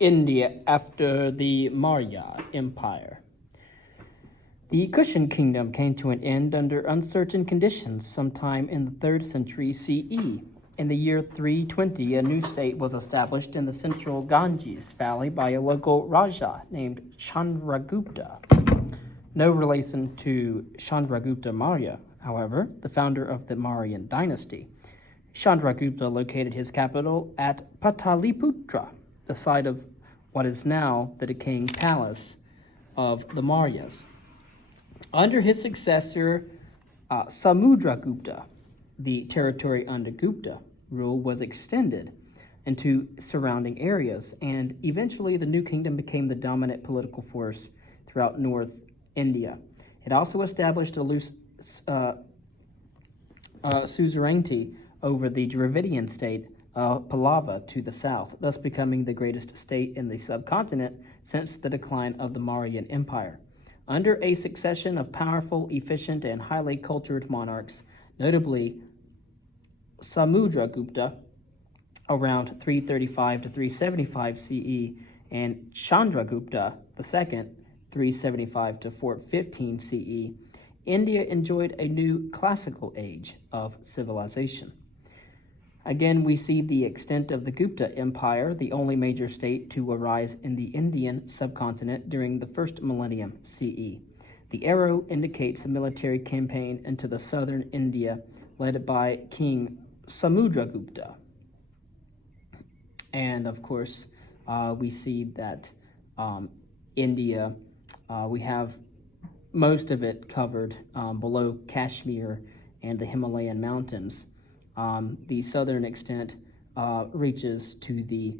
India after the Maurya Empire. The Kushan kingdom came to an end under uncertain conditions sometime in the 3rd century CE. In the year 320, a new state was established in the central Ganges Valley by a local Raja named Chandragupta. No relation to Chandragupta Maurya, however, the founder of the Mauryan dynasty. Chandragupta located his capital at Pataliputra, the site of what is now the decaying palace of the Mauryas. Under his successor, Samudragupta, the territory under Gupta rule was extended into surrounding areas, and eventually the new kingdom became the dominant political force throughout North India. It also established a loose suzerainty over the Dravidian state of Pallava to the south, thus becoming the greatest state in the subcontinent since the decline of the Mauryan Empire. Under a succession of powerful, efficient, and highly cultured monarchs, notably Samudragupta around 335 to 375 CE and Chandragupta II 375 to 415 CE, India enjoyed a new classical age of civilization. Again, we see the extent of the Gupta Empire, the only major state to arise in the Indian subcontinent during the first millennium CE. The arrow indicates the military campaign into the southern India led by King Samudragupta. And of course, we see that India, we have most of it covered below Kashmir and the Himalayan mountains. The southern extent reaches to the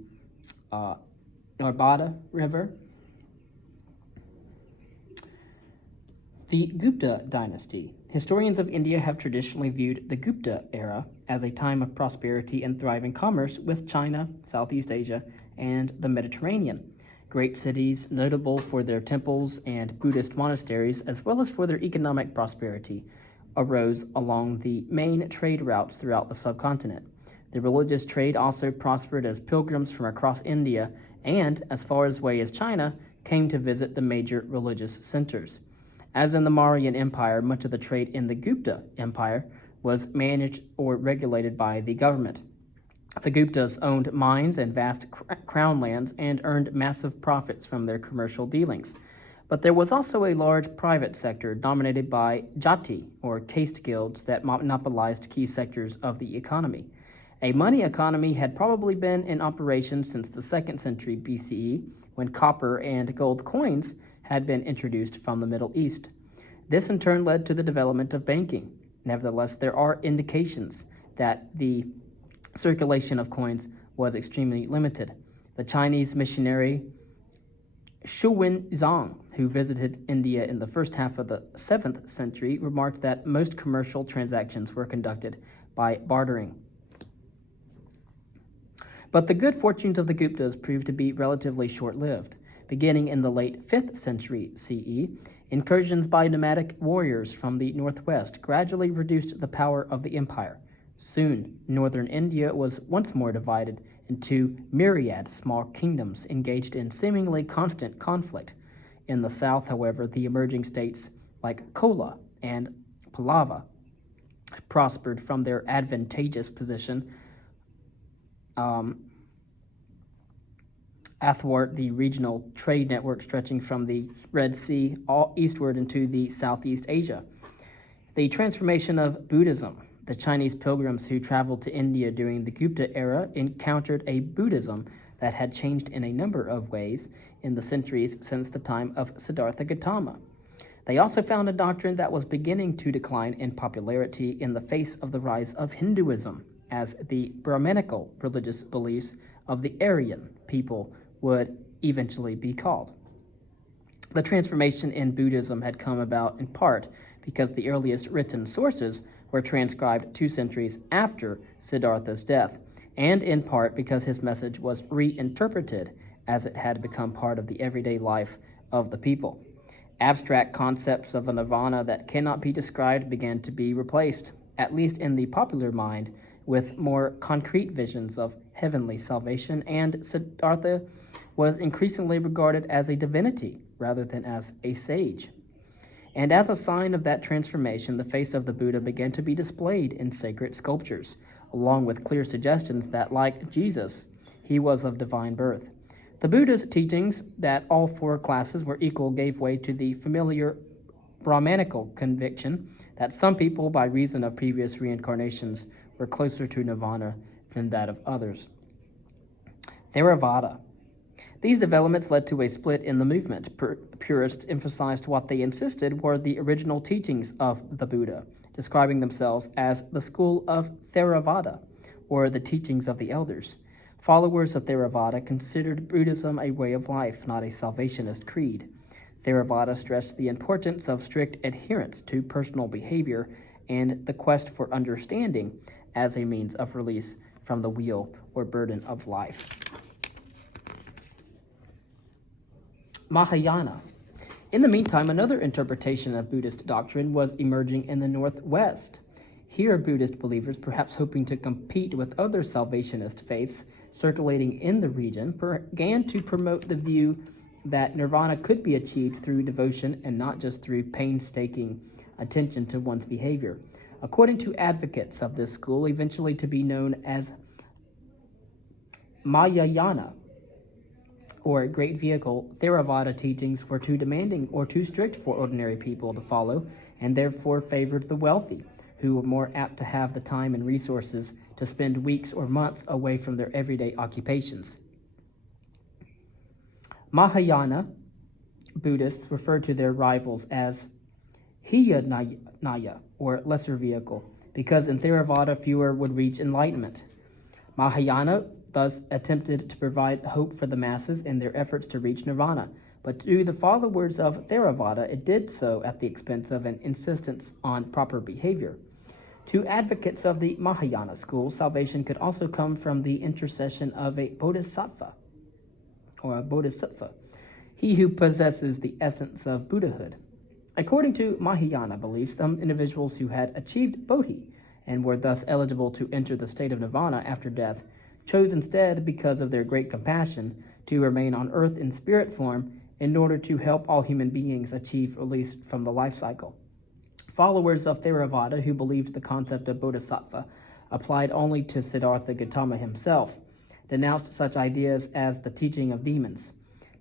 Narbada River. The Gupta dynasty. Historians of India have traditionally viewed the Gupta era as a time of prosperity and thriving commerce with China, Southeast Asia, and the Mediterranean. Great cities notable for their temples and Buddhist monasteries, as well as for their economic prosperity, arose along the main trade routes throughout the subcontinent. The religious trade also prospered as pilgrims from across India and, as far away as China, came to visit the major religious centers. As in the Mauryan Empire, much of the trade in the Gupta Empire was managed or regulated by the government. The Guptas owned mines and vast crown lands and earned massive profits from their commercial dealings. But there was also a large private sector dominated by jati, or caste guilds, that monopolized key sectors of the economy. A money economy had probably been in operation since the 2nd century BCE, when copper and gold coins had been introduced from the Middle East. This in turn led to the development of banking. Nevertheless, there are indications that the circulation of coins was extremely limited. The Chinese missionary Shuwen-Zhang, who visited India in the first half of the 7th century, remarked that most commercial transactions were conducted by bartering. But the good fortunes of the Guptas proved to be relatively short-lived. Beginning in the late 5th century CE, incursions by nomadic warriors from the northwest gradually reduced the power of the empire. Soon, northern India was once more divided into myriad small kingdoms engaged in seemingly constant conflict. In the south, however, the emerging states like Kola and Pallava prospered from their advantageous position athwart the regional trade network stretching from the Red Sea all eastward into the Southeast Asia. The transformation of Buddhism. The Chinese pilgrims who traveled to India during the Gupta era encountered a Buddhism that had changed in a number of ways in the centuries since the time of Siddhartha Gautama. They also found a doctrine that was beginning to decline in popularity in the face of the rise of Hinduism, as the Brahminical religious beliefs of the Aryan people would eventually be called. The transformation in Buddhism had come about in part because the earliest written sources were transcribed 2 centuries after Siddhartha's death, and in part because his message was reinterpreted as it had become part of the everyday life of the people. Abstract concepts of a nirvana that cannot be described began to be replaced, at least in the popular mind, with more concrete visions of heavenly salvation, and Siddhartha was increasingly regarded as a divinity rather than as a sage. And as a sign of that transformation, the face of the Buddha began to be displayed in sacred sculptures, along with clear suggestions that, like Jesus, he was of divine birth. The Buddha's teachings that all four classes were equal gave way to the familiar Brahmanical conviction that some people, by reason of previous reincarnations, were closer to nirvana than that of others. Theravada. These developments led to a split in the movement. Purists emphasized what they insisted were the original teachings of the Buddha, describing themselves as the school of Theravada, or the teachings of the elders. Followers of Theravada considered Buddhism a way of life, not a salvationist creed. Theravada stressed the importance of strict adherence to personal behavior and the quest for understanding as a means of release from the wheel or burden of life. Mahayana. In the meantime, another interpretation of Buddhist doctrine was emerging in the Northwest. Here, Buddhist believers, perhaps hoping to compete with other salvationist faiths circulating in the region, began to promote the view that nirvana could be achieved through devotion and not just through painstaking attention to one's behavior. According to advocates of this school, eventually to be known as Mahayana, or Great Vehicle, Theravada teachings were too demanding or too strict for ordinary people to follow, and therefore favored the wealthy, who were more apt to have the time and resources to spend weeks or months away from their everyday occupations. Mahayana Buddhists referred to their rivals as Hinayana, or lesser vehicle, because in Theravada fewer would reach enlightenment. Mahayana thus attempted to provide hope for the masses in their efforts to reach nirvana, but to the followers of Theravada, it did so at the expense of an insistence on proper behavior. To advocates of the Mahayana school, salvation could also come from the intercession of a bodhisattva, or a bodhisattva, he who possesses the essence of Buddhahood. According to Mahayana beliefs, some individuals who had achieved bodhi and were thus eligible to enter the state of nirvana after death chose instead, because of their great compassion, to remain on earth in spirit form in order to help all human beings achieve release from the life cycle. Followers of Theravada, who believed the concept of bodhisattva applied only to Siddhartha Gautama himself, denounced such ideas as the teaching of demons.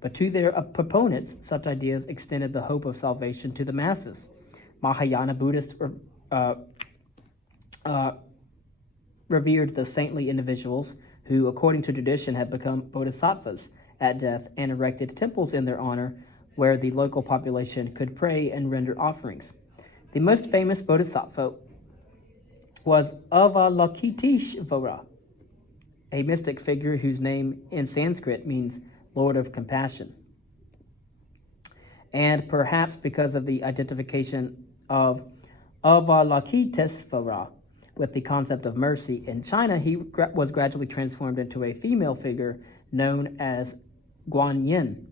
But to their proponents, such ideas extended the hope of salvation to the masses. Mahayana Buddhists revered the saintly individuals who, according to tradition, had become bodhisattvas at death and erected temples in their honor where the local population could pray and render offerings. The most famous bodhisattva was Avalokiteshvara, a mystic figure whose name in Sanskrit means Lord of Compassion. And perhaps because of the identification of Avalokiteshvara with the concept of mercy in China, he was gradually transformed into a female figure known as Guanyin.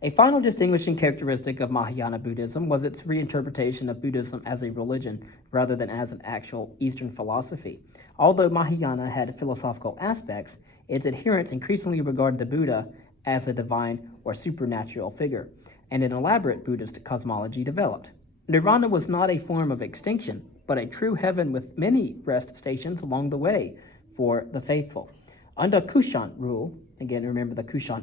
A final distinguishing characteristic of Mahayana Buddhism was its reinterpretation of Buddhism as a religion rather than as an actual Eastern philosophy. Although Mahayana had philosophical aspects, its adherents increasingly regarded the Buddha as a divine or supernatural figure, and an elaborate Buddhist cosmology developed. Nirvana was not a form of extinction, but a true heaven with many rest stations along the way for the faithful. Under Kushan rule, again remember the Kushan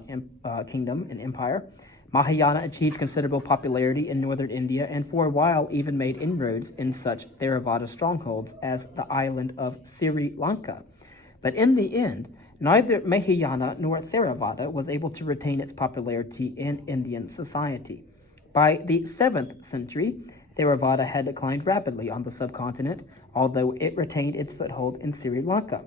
kingdom and empire, Mahayana achieved considerable popularity in northern India and for a while even made inroads in such Theravada strongholds as the island of Sri Lanka. But in the end, neither Mahayana nor Theravada was able to retain its popularity in Indian society. By the 7th century, Theravada had declined rapidly on the subcontinent, although it retained its foothold in Sri Lanka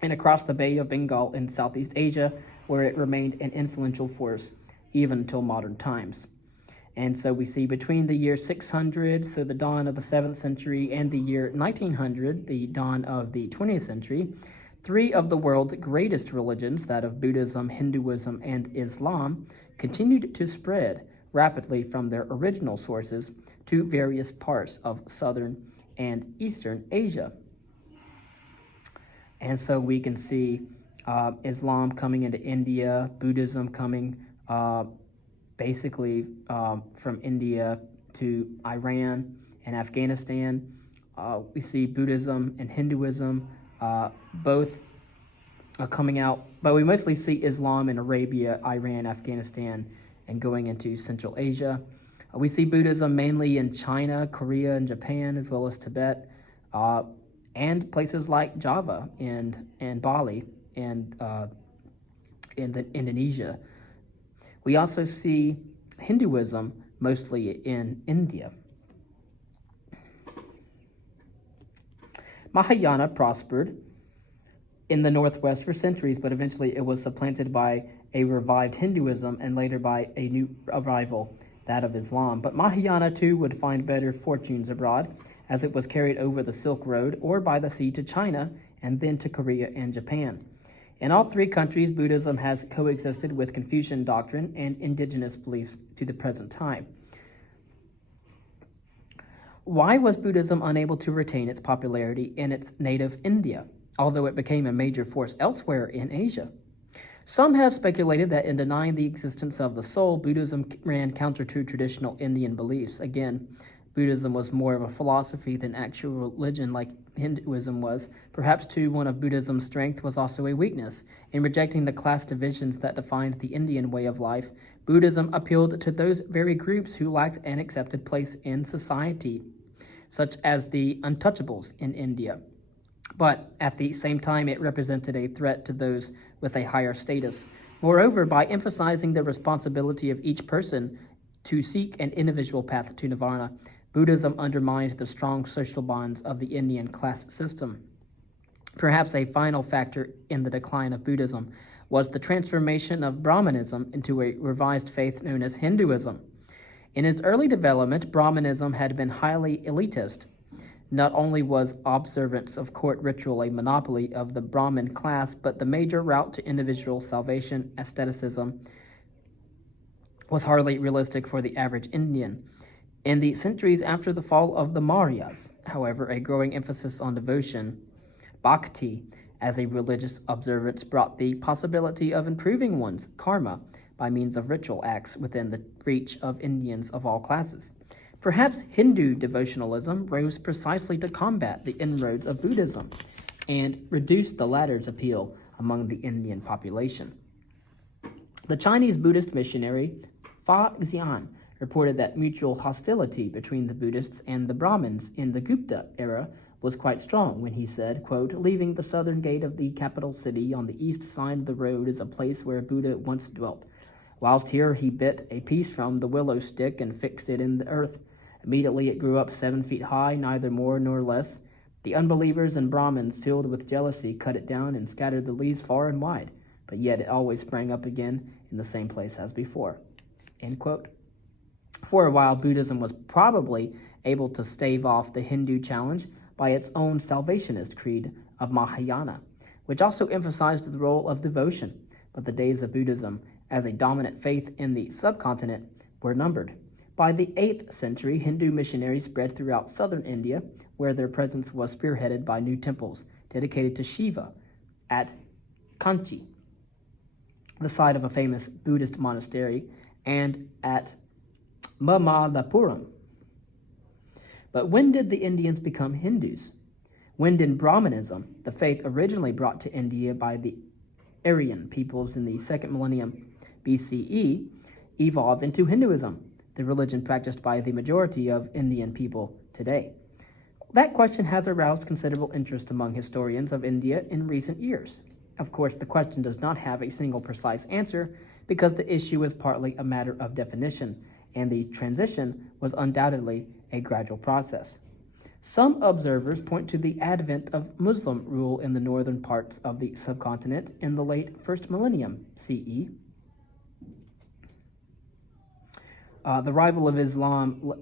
and across the Bay of Bengal in Southeast Asia, where it remained an influential force even until modern times. And so we see between the year 600, so the dawn of the 7th century, and the year 1900, the dawn of the 20th century, three of the world's greatest religions, that of Buddhism, Hinduism, and Islam, continued to spread rapidly from their original sources to various parts of southern and eastern Asia. And so we can see Islam coming into India, Buddhism coming basically from India to Iran and Afghanistan. We see Buddhism and Hinduism both coming out, but we mostly see Islam in Arabia, Iran, Afghanistan, and going into Central Asia. We see Buddhism mainly in China, Korea, and Japan, as well as Tibet, and places like Java and Bali and in Indonesia. We also see Hinduism mostly in India. Mahayana prospered in the Northwest for centuries, but eventually it was supplanted by a revived Hinduism and later by a new arrival, that of Islam. But Mahayana too would find better fortunes abroad, as it was carried over the Silk Road or by the sea to China and then to Korea and Japan. In all three countries, Buddhism has coexisted with Confucian doctrine and indigenous beliefs to the present time. Why was Buddhism unable to retain its popularity in its native India, although it became a major force elsewhere in Asia? Some have speculated that in denying the existence of the soul, Buddhism ran counter to traditional Indian beliefs. Again, Buddhism was more of a philosophy than actual religion like Hinduism was. Perhaps, too, one of Buddhism's strength was also a weakness. In rejecting the class divisions that defined the Indian way of life, Buddhism appealed to those very groups who lacked an accepted place in society, such as the untouchables in India. But at the same time, it represented a threat to those with a higher status. Moreover, by emphasizing the responsibility of each person to seek an individual path to nirvana, Buddhism undermined the strong social bonds of the Indian class system. Perhaps a final factor in the decline of Buddhism was the transformation of Brahmanism into a revised faith known as Hinduism. In its early development, Brahmanism had been highly elitist. Not only was observance of court ritual a monopoly of the Brahmin class, but the major route to individual salvation, asceticism, was hardly realistic for the average Indian. In the centuries after the fall of the Mauryas, however, a growing emphasis on devotion, bhakti, as a religious observance brought the possibility of improving one's karma by means of ritual acts within the reach of Indians of all classes. Perhaps Hindu devotionalism rose precisely to combat the inroads of Buddhism and reduce the latter's appeal among the Indian population. The Chinese Buddhist missionary Fa Xian reported that mutual hostility between the Buddhists and the Brahmins in the Gupta era was quite strong when he said, quote, "Leaving the southern gate of the capital city on the east side of the road is a place where Buddha once dwelt. Whilst here he bit a piece from the willow stick and fixed it in the earth. Immediately it grew up 7 feet high, neither more nor less. The unbelievers and Brahmins, filled with jealousy, cut it down and scattered the leaves far and wide, but yet it always sprang up again in the same place as before." End quote. For a while, Buddhism was probably able to stave off the Hindu challenge by its own salvationist creed of Mahayana, which also emphasized the role of devotion, but the days of Buddhism as a dominant faith in the subcontinent were numbered. By the 8th century, Hindu missionaries spread throughout southern India, where their presence was spearheaded by new temples dedicated to Shiva at Kanchi, the site of a famous Buddhist monastery, and at Mamallapuram. But when did the Indians become Hindus? When did Brahmanism, the faith originally brought to India by the Aryan peoples in the 2nd millennium BCE, evolve into Hinduism, the religion practiced by the majority of Indian people today? That question has aroused considerable interest among historians of India in recent years. Of course, the question does not have a single precise answer because the issue is partly a matter of definition, and the transition was undoubtedly a gradual process. Some observers point to the advent of Muslim rule in the northern parts of the subcontinent in the late 1st millennium CE. The rival of Islam,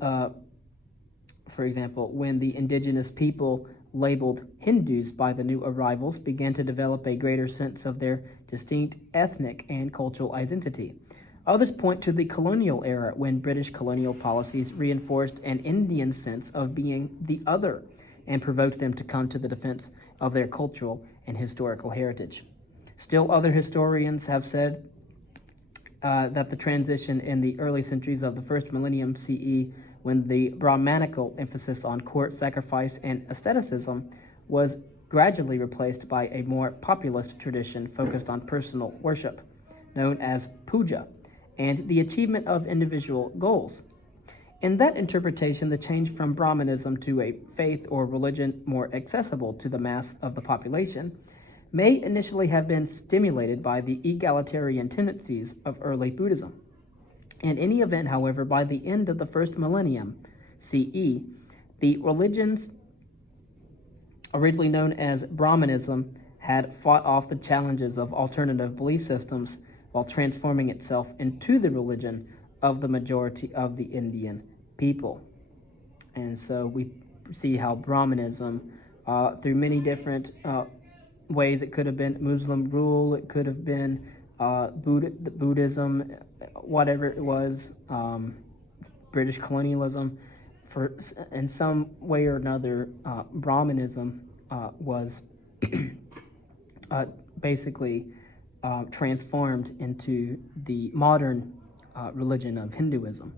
for example, when the indigenous people labeled Hindus by the new arrivals began to develop a greater sense of their distinct ethnic and cultural identity. Others point to the colonial era when British colonial policies reinforced an Indian sense of being the other and provoked them to come to the defense of their cultural and historical heritage. Still, other historians have said that the transition in the early centuries of the first millennium CE, when the Brahmanical emphasis on court sacrifice and asceticism was gradually replaced by a more populist tradition focused on personal worship, known as puja, and the achievement of individual goals. In that interpretation, the change from Brahmanism to a faith or religion more accessible to the mass of the population may initially have been stimulated by the egalitarian tendencies of early Buddhism. In any event, however, by the end of the first millennium CE, the religions originally known as Brahmanism had fought off the challenges of alternative belief systems while transforming itself into the religion of the majority of the Indian people. And so we see how Brahmanism, through many different ways, it could have been Muslim rule, it could have been Buddhism, whatever it was, British colonialism, in some way or another, Brahmanism was basically transformed into the modern religion of Hinduism.